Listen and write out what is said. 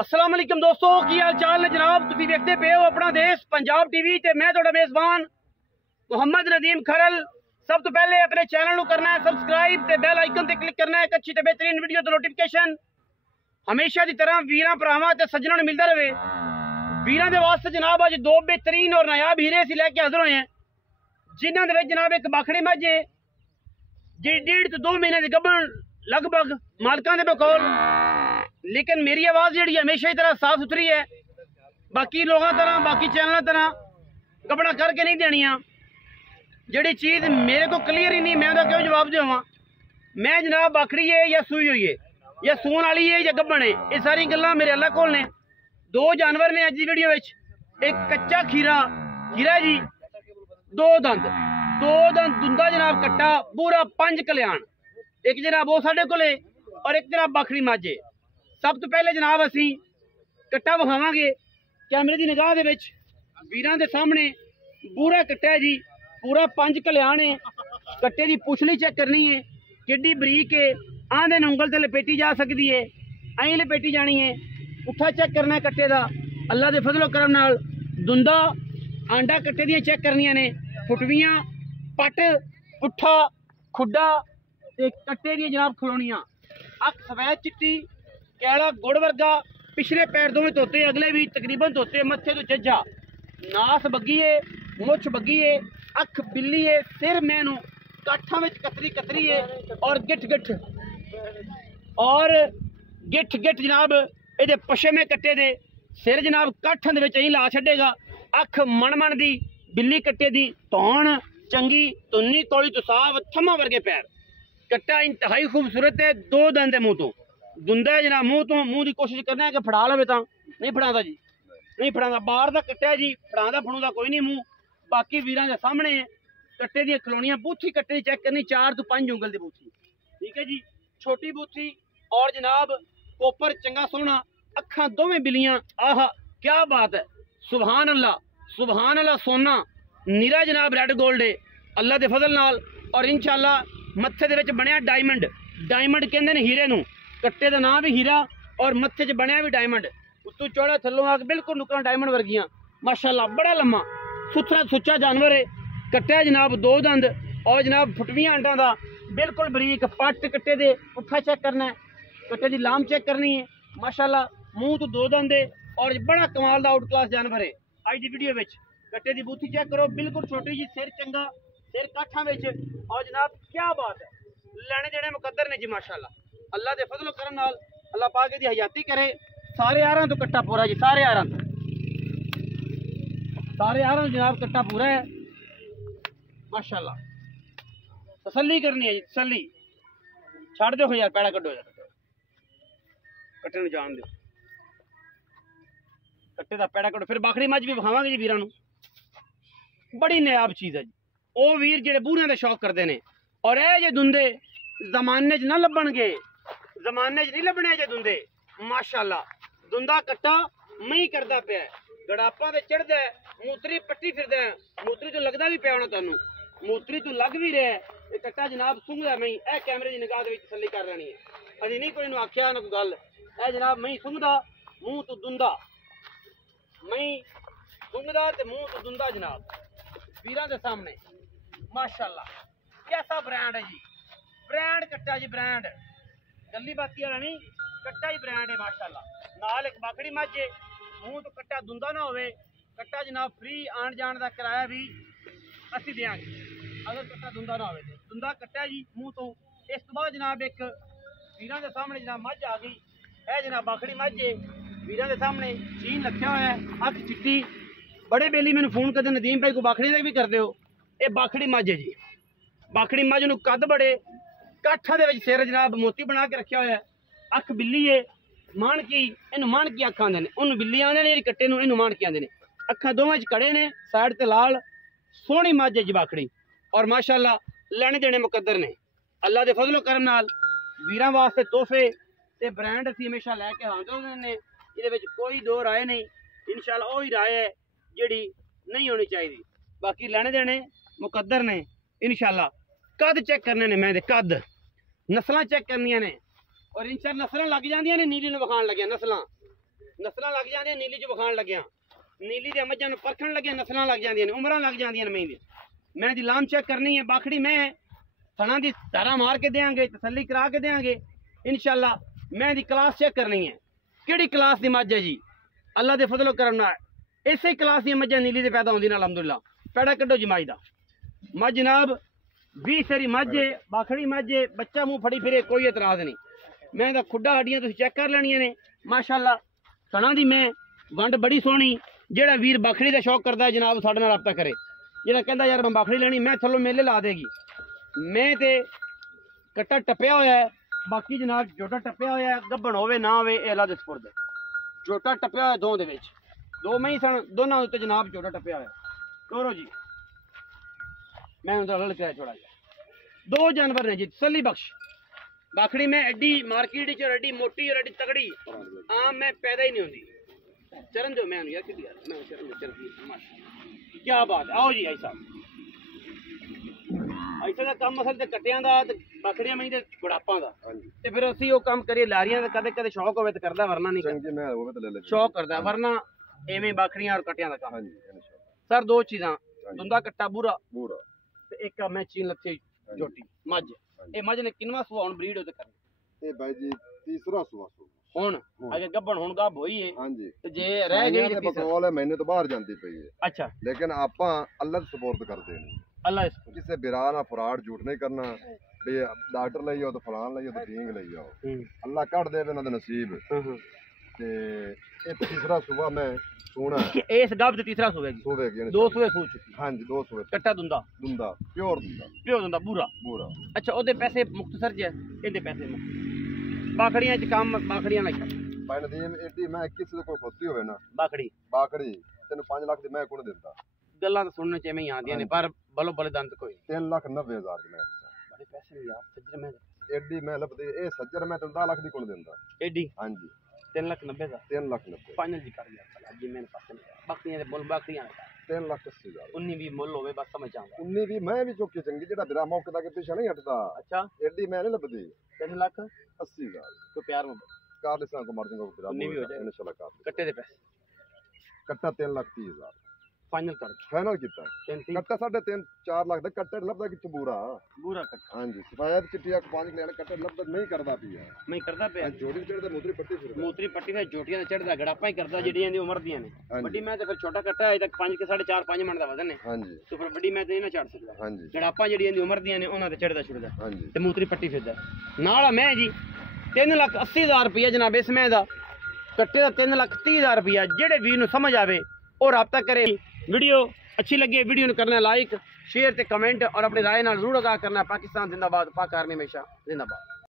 अस्सलाम वालेकुम दोस्तों, की हाल चाल ने जनाब। तुसीं देखते पे हो अपना देश पंजाब टीवी ते मैं तुहाडा मेज़बान मुहम्मद नदीम खरल। सब तो पहले अपने चैनल को करना है सबसक्राइब ते बेल आइकन ते क्लिक करना है। एक अच्छी ते बेहतरीन वीडियो दी नोटिफिकेशन हमेशा की तरह वीरां भरावां ते सज्जनां नूं मिलदा रहे। वीरां दे वास्ते जनाब अज दो बेहतरीन और नायाब हीरे असीं लैके हाज़र होए हैं, जिन्हां दे विच जनाब एक बाखड़ी मझ है जी 1.5 to 2 महीने दी गब्बन लगभग मालकां दे बकौल। लेकिन मेरी आवाज़ जी हमेशा ही तरह साफ सुथरी है, बाकी लोगों तरह बाकी चैनलों तरह गबड़ा करके नहीं देनिया। जी चीज़ मेरे को क्लीयर ही नहीं, मैं तो क्यों जवाब देवां। मैं जनाब बाखड़ी है या सूई हुई है या सून वाली है या गब्बन है, ये सारी गल्लां मेरे अल्लाह कोल ने। दो जानवर ने अज की वीडियो में, एक कच्चा खीरा जी, दो दंद दुंदा जनाब कट्टा पूरा 5 कल्याण, एक जनाब वो साढ़े को और एक जनाब बाखड़ी माझे। सब तो पहले जनाब असी कट्टा विखावांगे कैमरे की निगाह दे विच। वीरां दे सामने पूरा कट्टा है जी, पूरा 5 कल्याण है। कट्टे की पुछली चेक करनी है, किड्डी बरीक है, आंधे उंगल से लपेटी जा सकती है, अं लपेटी जानी है। पुट्ठा चेक करना है कट्टे का, अल्लाह के फजलो करम नाल। दुंदा आंडा कट्टे दियां चेक करनियां ने, फुटवियां पट पुट्ठा खुड्डा ते कट्टे दी जनाब खलोनियां। अख सफेद चिट्टी, कैला गुड़ वर्गा, पिछले पैर दोवें धोते, अगले भी तकरीबन धोते, मत्थे तो जज्जा, नास बग्गी है, मुछ बग्गी है, अख बिल्ली है, सिर मैनू काठा में कतरी है और गिठ गिठ जनाब ये पशे में कट्टे दे। सिर जनाब काठा दे ला छेगा। अख मन दी बिल्ली कट्टे दी, धौन चंगी, तुन्नी तोली तुसाव, थम्मा वर्गे पैर। कट्टा इंतहाई खूबसूरत है, 2 दंद है मुँह तो। दुंदा है जनाब मुँह की कोशिश करना है कि फड़ा लवे तो नहीं फड़ा जी, नहीं फड़ा। बाहर का कट्टा जी, फड़ा फड़ूदा कोई नहीं मुँह। बाकी वीरां दे सामने है कट्टे दी खलोनियां। बूथी कट्टे की चेक करनी 4 to 5 उंगल की बूथी, ठीक है जी, छोटी बूथी। और जनाब कोपर चंगा सोहना, अखा दोवें बिलियां, आहा क्या बात है, सुभान अल्लाह। सोना नीरा जनाब रेड गोल्ड है अल्लाह के फजल नाल। और इंशाअल्लाह मत्थे दे विच बनया डायमंड कहंदे ने हीरे नूं। कट्टे का नाम भी हीरा और मत्थे च बनया भी डायमंड। उत्तों चौड़ा थल्लों आके बिल्कुल नुकरा डायमंड वर्गियां, माशाअल्लाह बड़ा लम्मा सुथरा सुच्चा जानवर है। कट्टा जनाब 2 दंद और जनाब फुटवियां अंडा का बिल्कुल बरीक पट। कट्टे दे पुट्ठा चेक करना है, कट्टे की लाम चेक करनी है, माशाअल्लाह मुँह तो 2 दंद है और बड़ा कमाल का आउट क्लास जानवर है। अज की वीडियो में कट्टे की बूथी चेक करो, बिल्कुल छोटी जी, सिर चंगा, सिर काठा में। और जनाब क्या बात है, लेने देने मुकद्दर ने जी, माशाअल्लाह। अल्लाह के फजलो करम नाल अल्लाह पाक दी हयाती करे। सारे यारां तो कट्टा पूरा जी, सारे यारां जनाब कट्टा पूरा है, माशाअल्लाह। तसल्ली करनी है जी, तसल्ली। छड़ दो यार, पैड़ा कड्डो यार, कट्टे नूं जान दो, कट्टे का पैड़ा कड्डो। फिर बाखड़ी मझ भी विखावांगे जी वीरां नूं। बड़ी नायाब चीज़ है जी, वो वीर जेडे बूढ़ियां दा शौक करते हैं। और ये जे दुंदे जमाने च ना लभणगे, जमाने च नहीं लभने जे दुंदे, माशाअल्लाह। दुंदा कट्टा मई करदा पिया, गड़ापा ते चढ़दा है, मूतरी पट्टी फिरदा है, मूतरी तो लगदा भी पिया होना तुहानूं, मूतरी तो लग भी रहा है। ये कट्टा जनाब सूंघदा मई, ए कैमरे की निगाह दे विच तसल्ली कर लेनी है। अजे नहीं कोई नूं आख्या ना कोई गल, ए जनाब मई सूंघदा, मूँह तो दुंदा, मई सूंघदा ते मूँह तो दुंदा जनाब वीरां दे सामने, माशाअल्लाह। कैसा ब्रांड है जी, ब्रांड कट्टा जी, ब्रांड गली बाती वाला नहीं, कट्टा ही ब्रांड है माशाअल्लाह। नाल एक बाखड़ी मझ है, मुँह तो कट्टा दुंदा ना होवे। कट्टा जनाब फ्री आन जान का किराया भी असी देंगे अगर कट्टा दुंदा ना होवे। दुंदा कट्टा जी मुँह तो। इस तो बाद जनाब एक वीरां दे सामने जनाब मझ आ गई, है जनाब बाखड़ी मझ है वीरां दे सामने। चीन लख्या हुआ है, अख चिट्टी। बड़े बेली मैंने फोन करते, नदीम भाई को बाखड़ी का भी कर दो। ये बाखड़ी मझ है जी, बाखड़ी मझ नूं कद बड़े, काठा दे विच सिर जनाब मोती बना के रखा हुआ है। अख बिल्ली है, मानकी, इनू मानकी अख आंदे ने, उन्होंने बिल्ली आंदे ने, कट्टे नूं इनू मानकी आंदे ने। अखा दोवें च कड़े ने, साइड ते लाल, सोहनी मझ है जी बाखड़ी। और माशाअल्लाह लेने देने मुकद्दर ने अल्लाह के फजलो करम नाल। वीरां वास्ते तोहफे ते ब्रांड असीं हमेशा लैके आंदे ने, इहदे विच कोई दो राय नहीं। इंशाअल्लाह ओही राय है जिहड़ी नहीं होनी चाहिए। बाकी लेने देने मुकद्दर ने इंशाअल्लाह। कद चेक करने ने, मैं कद नस्ल चेक करनिया ने, और इंशाअल्लाह नस्ल लग जांदियां ने। नीली नूं विखाण लग्या नस्ल ਨਸਲਾਂ ਲੱਗ ਜਾਂਦੀਆਂ ਨੀਲੀ ਚ ਵਿਖਾਣ ਲੱਗਿਆ ਨੀਲੀ ਦੇ ਮੱਝਾਂ ਨੂੰ ਪਰਖਣ ਲੱਗਿਆ ਨਸਲਾਂ ਲੱਗ ਜਾਂਦੀਆਂ ਨੇ ਉਮਰਾਂ ਲੱਗ ਜਾਂਦੀਆਂ ਨੇ ਮੈਂ ਦੀ ਲਾਮ ਚੈੱਕ ਕਰਨੀ ਹੈ ਬਾਖੜੀ ਮੈਂ ਥਣਾ ਦੀ ਧਾਰਾ ਮਾਰ ਕੇ ਦੇਾਂਗੇ ਤਸੱਲੀ ਕਰਾ ਕੇ ਦੇਾਂਗੇ इंशाल्लाह मैं दी क्लास चेक करनी है किहड़ी क्लास दी मझ है जी अल्लाह दे फजलो करम नाल इसे क्लास दी मझां नीली दे पैदा होंदी ना अलहमदुलिल्लाह पैड़ा कड्डो जी मझ दा मझ जनाब 20 सरी मझ है बाखड़ी मझ है बच्चा मुंह फड़ी फिरे कोई एतराज नहीं मैं दा खुड्डा हड्डियां तुसीं चेक कर लेनियां ने माशाअल्लाह थणा दी मैं वंड बड़ी सोहनी जेड़ा वीर बाखड़ी दा शौक करदा है जनाब साडे नाल राबता करे जेड़ा कहंदा यार मैं बाखड़ी लेनी मैं थल्लों मेले ला देगी मैं ते कट्टा टप्पिया होया है बाकी जनाब जोटा टप्पिया होया गब्बन होवे ना होवे अल्लाह दे सुपुर्द जोटा टप्पिया होया दो दे विच दो में ही सन दोनों उत्ते जनाब जोटा टप्पिया होया तोरो जी मैं उधर हल कराया छोड़ा दो जानवर ने जी तसल्ली बख्श बाखड़ी में एडी मार्केट च एडी मोटी और एडी तगड़ी आम मैं पैदा ही नहीं होंदी चरण दो मैं यार कितनी यार मैं चरण माशाल्लाह क्या बात आओ जी भाई साहब ऐसा का काम असल ते कट्टियां दा ते बाखड़ियां में ते गुड़ापां दा ते फिर ਅਸੀਂ ਉਹ ਕੰਮ ਕਰੀਏ ਲਾਰੀਆਂ ਦਾ ਕਦੇ ਕਦੇ ਸ਼ੌਕ ਹੋਵੇ ਤੇ ਕਰਦਾ ਵਰਨਾ ਨਹੀਂ ਚੰਗੀ ਮੈਂ ਹੋਵੇ ਤੇ ਲੈ ਲੈ ਸ਼ੌਕ ਕਰਦਾ ਵਰਨਾ ਐਵੇਂ ਬਾਖੜੀਆਂ ਔਰ ਕਟਿਆਂ ਦਾ ਕੰਮ ਹਾਂਜੀ ਇਨਸ਼ਾਅੱਲਾ ਸਰ ਦੋ ਚੀਜ਼ਾਂ ਦੁੰਦਾ ਕੱਟਾ ਬੂਰਾ ਤੇ ਇੱਕ ਮੈਂ ਚੀਨ ਲੱਥੇ ਜੋਟੀ ਮੱਝ ਇਹ ਮੱਝ ਨੇ ਕਿੰਨਵਾਂ ਸੁਆ ਹੁਣ ਬਰੀਡ ਉਹਦੇ ਕਰਨੀ ਇਹ ਬਾਈ ਜੀ ਤੀਸਰਾ ਸੁਆ ਹੁਣ ਅਗੇ ਗੱਬਣ ਹੁਣ ਗੱਬ ਹੋਈ ਹੈ ਹਾਂਜੀ ਤੇ ਜੇ ਰਹਿ ਗਈ ਤੇ ਬਕੌਲ ਹੈ ਮੈਨੇ ਤੋਂ ਬਾਹਰ ਜਾਂਦੀ ਪਈ ਹੈ ਅੱਛਾ ਲੇਕਿਨ ਆਪਾਂ ਅੱਲਾਹ ਦੀ ਸਪੋਰਟ ਕਰਦੇ ਨੇ अल्लाह किसे बिरा ना फराड झूठ नहीं करना भी डॉक्टर ले जाओ तो फलान ले जाओ तो ढींग ले जाओ अल्लाह कट दे इन्हां दे नसीब ते ये तीसरा सुबह मैं सोना इस गब ते तीसरा सुबह दो सुबह सू चुकी हां जी दो सुबह कट्टा दुंदा प्योर दुंदा पूरा अच्छा ओदे पैसे मुख्तसर जे इहदे पैसे बाखड़ियां च काम बाखड़ियां ना भाई नदीम एडी मैं किसी कोई खोती होवे ना बाखड़ी तेन 5 लाख दी मैं कोण दिंदा गल्लां तो सुनने च में ही आंदियां ने पर बलो बले दंत कोई 3,90,000 दी मैं बड़े पैसे ने यार सज्जर में एडी मैं लबदे ए सज्जर मैं 10 लाख दी कोण दिंदा एडी हां जी 3,90,000 3,90,000 फाइनल जी कर यार आज जी मैंने पास नहीं बाकियां दे बोल बाकियां 3,80,000 19 भी मुल होवे बस समझ आंदा 19 भी मैं भी चौकी चंगी जेड़ा मेरा मौके दा के पीछे नहीं हटदा अच्छा एडी मैं नहीं लबदी 3,80,000 तो प्यार में कार लिसा को मार दूंगा फिर 19 भी हो जाए इंशाल्लाह कार कट्टे दे पैसे कट्टा 3,30,000 फाइनल कर फाइनल कितना कट्टा 3.5-4 लाख दा कट्टा लबदा कि बूरा कट्टा हां जी सफायत चिट्टिया 5 लेना कट्टा लबदा नहीं करदा पिया नहीं करदा पे जोड़ी चढ़दा मोतरी पट्टी फिर जोटियां चढ़दा गड़ापा ही करदा जेडियां दी उम्र दियां ने बड़ी मैं ते फिर छोटा कट्टा अजे तक 5 के 4.5 मन दा वजन है हां जी तो फिर बड़ी मैं ते ना चढ़ सकदा हां जी गड़ापा जेडियां दी उम्र दियां ने उन्हां ते चढ़दा छुड़दा हां जी ते मोतरी पट्टी फिरदा नाल मैं जी 3,80,000 रुपया जनाब इस मैं दा कट्टे दा 3,30,000 रुपया जेड़े वीर नु समझ आवे और राब्ता करे वीडियो अच्छी लगे वीडियो ने करना लाइक शेयर ते कमेंट और अपनी राय नाल जरूर आगाह करना पाकिस्तान जिंदाबाद पाक आर्मी हमेशा जिंदाबाद।